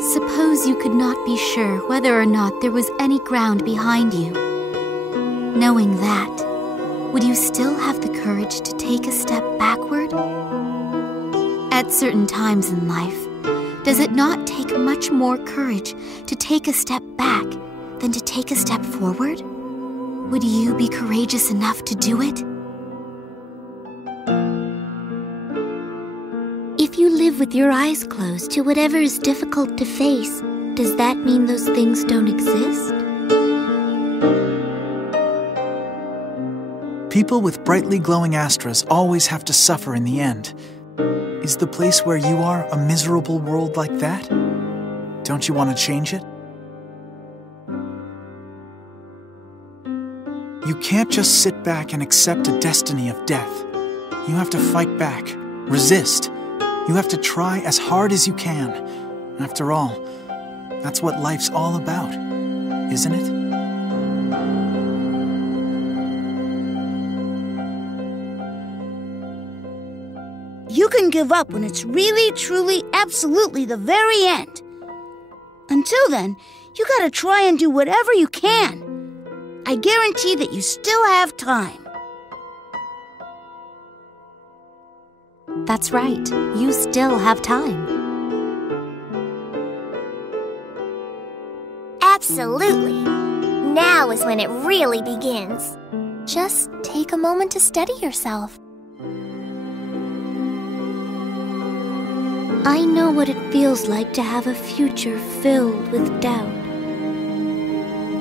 Suppose you could not be sure whether or not there was any ground behind you. Knowing that, would you still have the courage to take a step backward? At certain times in life, does it not take much more courage to take a step back than to take a step forward? Would you be courageous enough to do it? If you live with your eyes closed to whatever is difficult to face, does that mean those things don't exist? People with brightly glowing astras always have to suffer in the end. Is the place where you are a miserable world like that? Don't you want to change it? You can't just sit back and accept a destiny of death. You have to fight back, resist. You have to try as hard as you can. After all, that's what life's all about, isn't it? You can give up when it's really, truly, absolutely the very end. Until then, you gotta try and do whatever you can. I guarantee that you still have time. That's right, you still have time. Absolutely. Now is when it really begins. Just take a moment to steady yourself. I know what it feels like to have a future filled with doubt.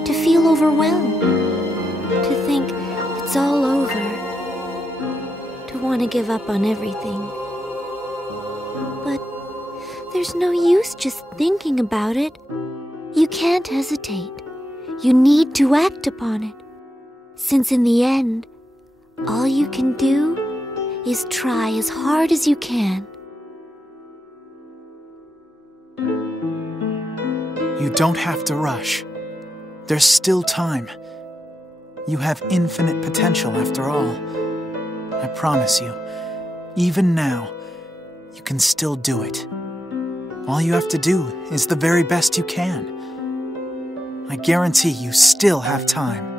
To feel overwhelmed. To think it's all over. To want to give up on everything. But there's no use just thinking about it. You can't hesitate. You need to act upon it. Since in the end, all you can do is try as hard as you can. You don't have to rush. There's still time. You have infinite potential after all. I promise you, even now, you can still do it. All you have to do is the very best you can. I guarantee you still have time.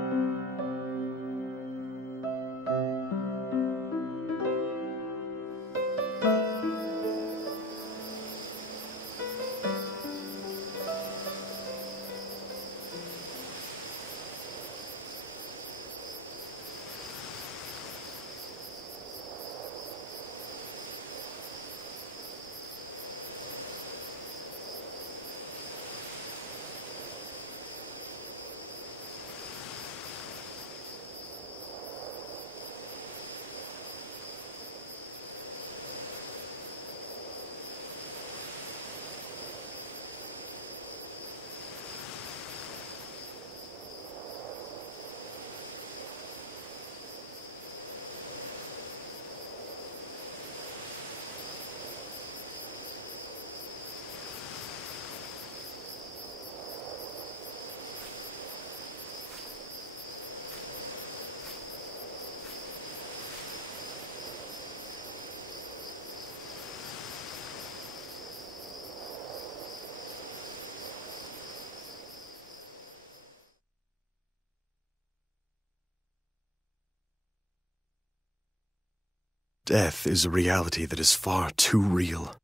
Death is a reality that is far too real.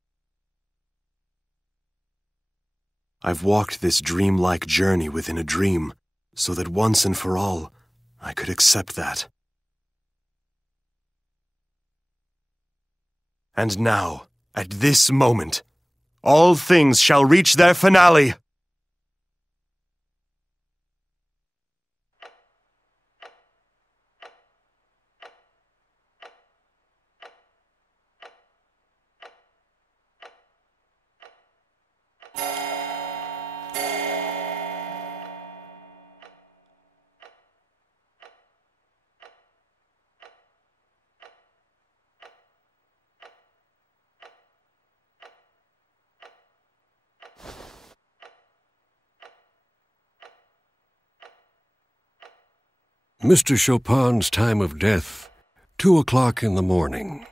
I've walked this dreamlike journey within a dream, so that once and for all, I could accept that. And now, at this moment, all things shall reach their finale. Mr. Chopin's time of death, 2 o'clock in the morning.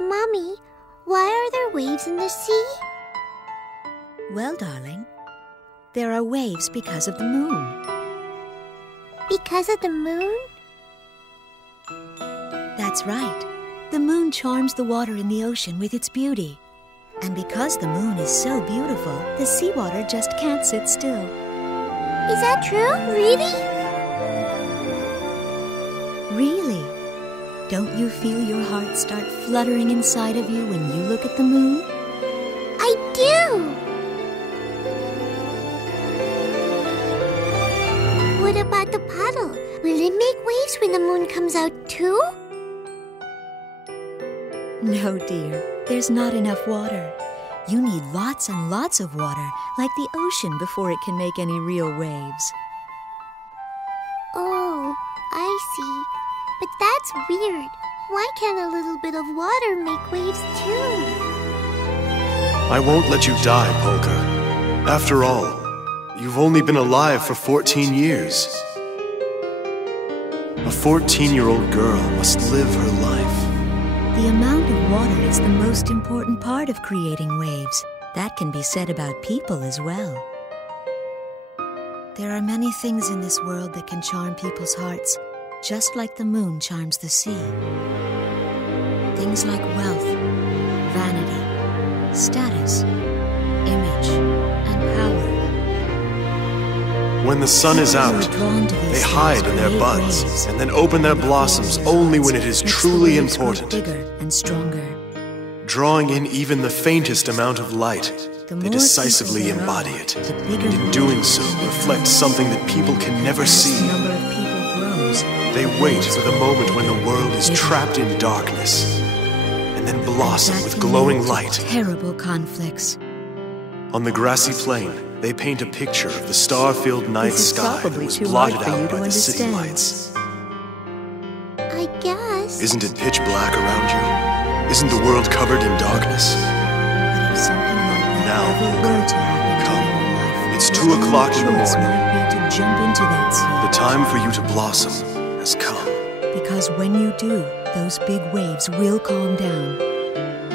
Mommy, why are there waves in the sea? Well, darling, there are waves because of the moon. Because of the moon? That's right. The moon charms the water in the ocean with its beauty. And because the moon is so beautiful, the seawater just can't sit still. Is that true? Really? Really? Don't you feel your heart start fluttering inside of you when you look at the moon? I do! What about the puddle? Will it make waves when the moon comes out too? No, dear. There's not enough water. You need lots and lots of water, like the ocean, before it can make any real waves. Oh, I see. But that's weird. Why can't a little bit of water make waves too? I won't let you die, Polka. After all, you've only been alive for 14 years. A 14-year-old girl must live her life. The amount of water is the most important part of creating waves. That can be said about people as well. There are many things in this world that can charm people's hearts, just like the moon charms the sea. Things like wealth, vanity, status, image, and power. When the sun is out, they hide in their buds and then open their blossoms only when it is truly important. Bigger and stronger. Drawing in even the faintest amount of light, they decisively embody it, and in doing so reflect something that people can never see. They wait for the moment when the world is trapped in darkness, and then blossom with glowing light. Terrible conflicts. On the grassy plain, they paint a picture of the star-filled night sky that was blotted out by the city lights. I guess. Isn't it pitch black around you? Isn't the world covered in darkness? But if something like that Now, ever were to happen come. in your life, It's your 2 o'clock in the only choice morning. might be to jump into that sea. The time for you to blossom has come. Because when you do, those big waves will calm down.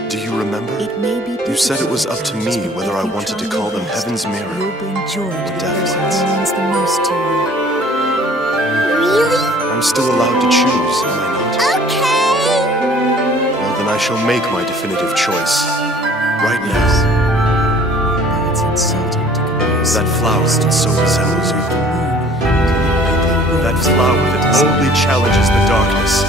Do you remember? It may be You said it was up to me difficult, whether but I if you wanted to try call your them best, Heaven's Mirror. You'll bring joy to the deaf person ones. who means the most to you. Really? I'm still allowed to choose, am I not? Okay! Well, then I shall make my definitive choice. Right now. Though it's insulting to compare That flower that so resembles you. That that flower that boldly challenges the darkness.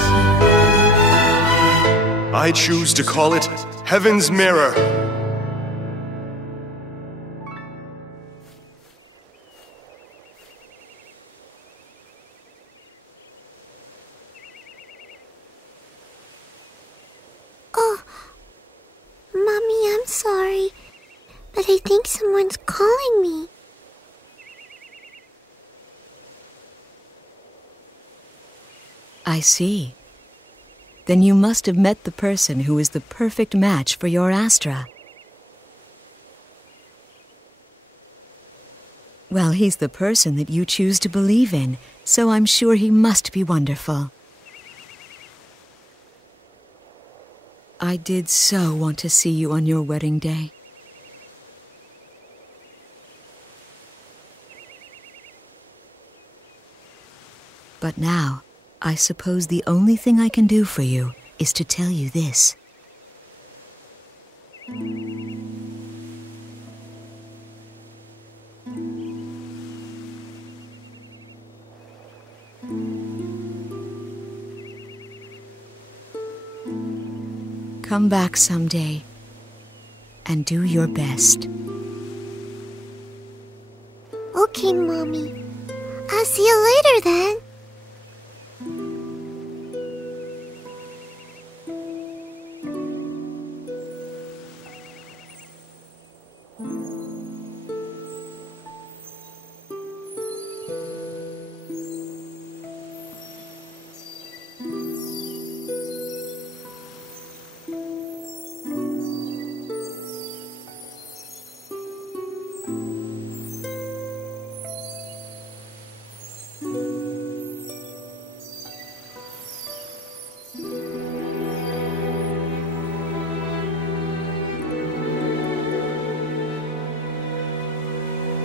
I choose to call it Heaven's Mirror. Oh, Mommy, I'm sorry, but I think someone's calling me. I see. Then you must have met the person who is the perfect match for your Astra. Well, he's the person that you choose to believe in, so I'm sure he must be wonderful. I did so want to see you on your wedding day. But now, I suppose the only thing I can do for you is to tell you this. Come back someday and do your best. Okay, Mommy. I'll see you later then.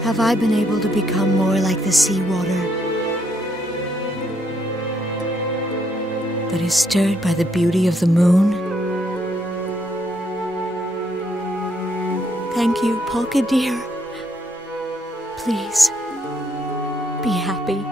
have I been able to become more like the seawater that is stirred by the beauty of the moon? Thank you, Polka dear. Please, be happy.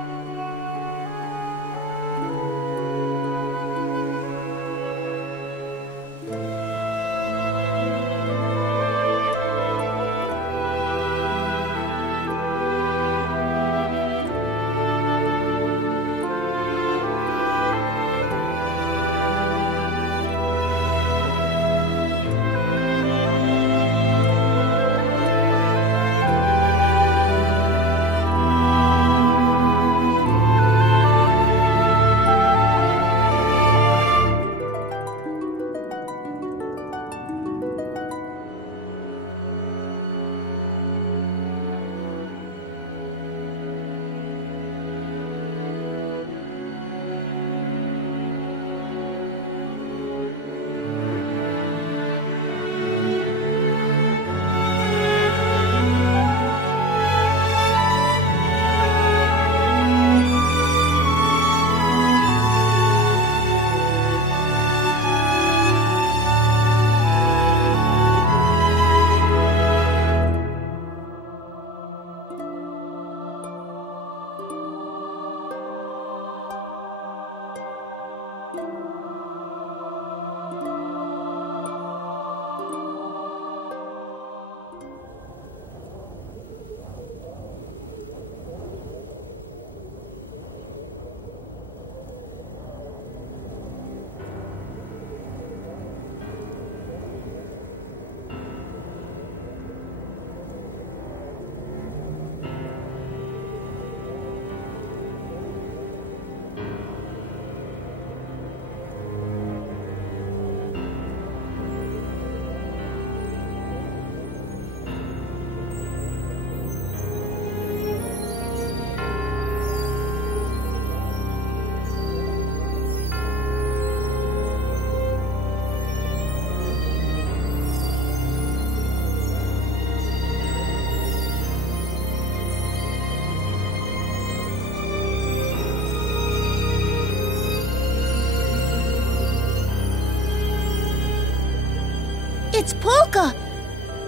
It's Polka!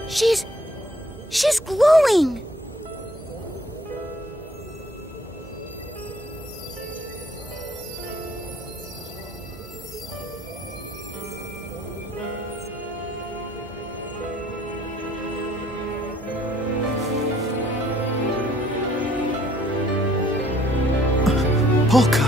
She's glowing! Polka!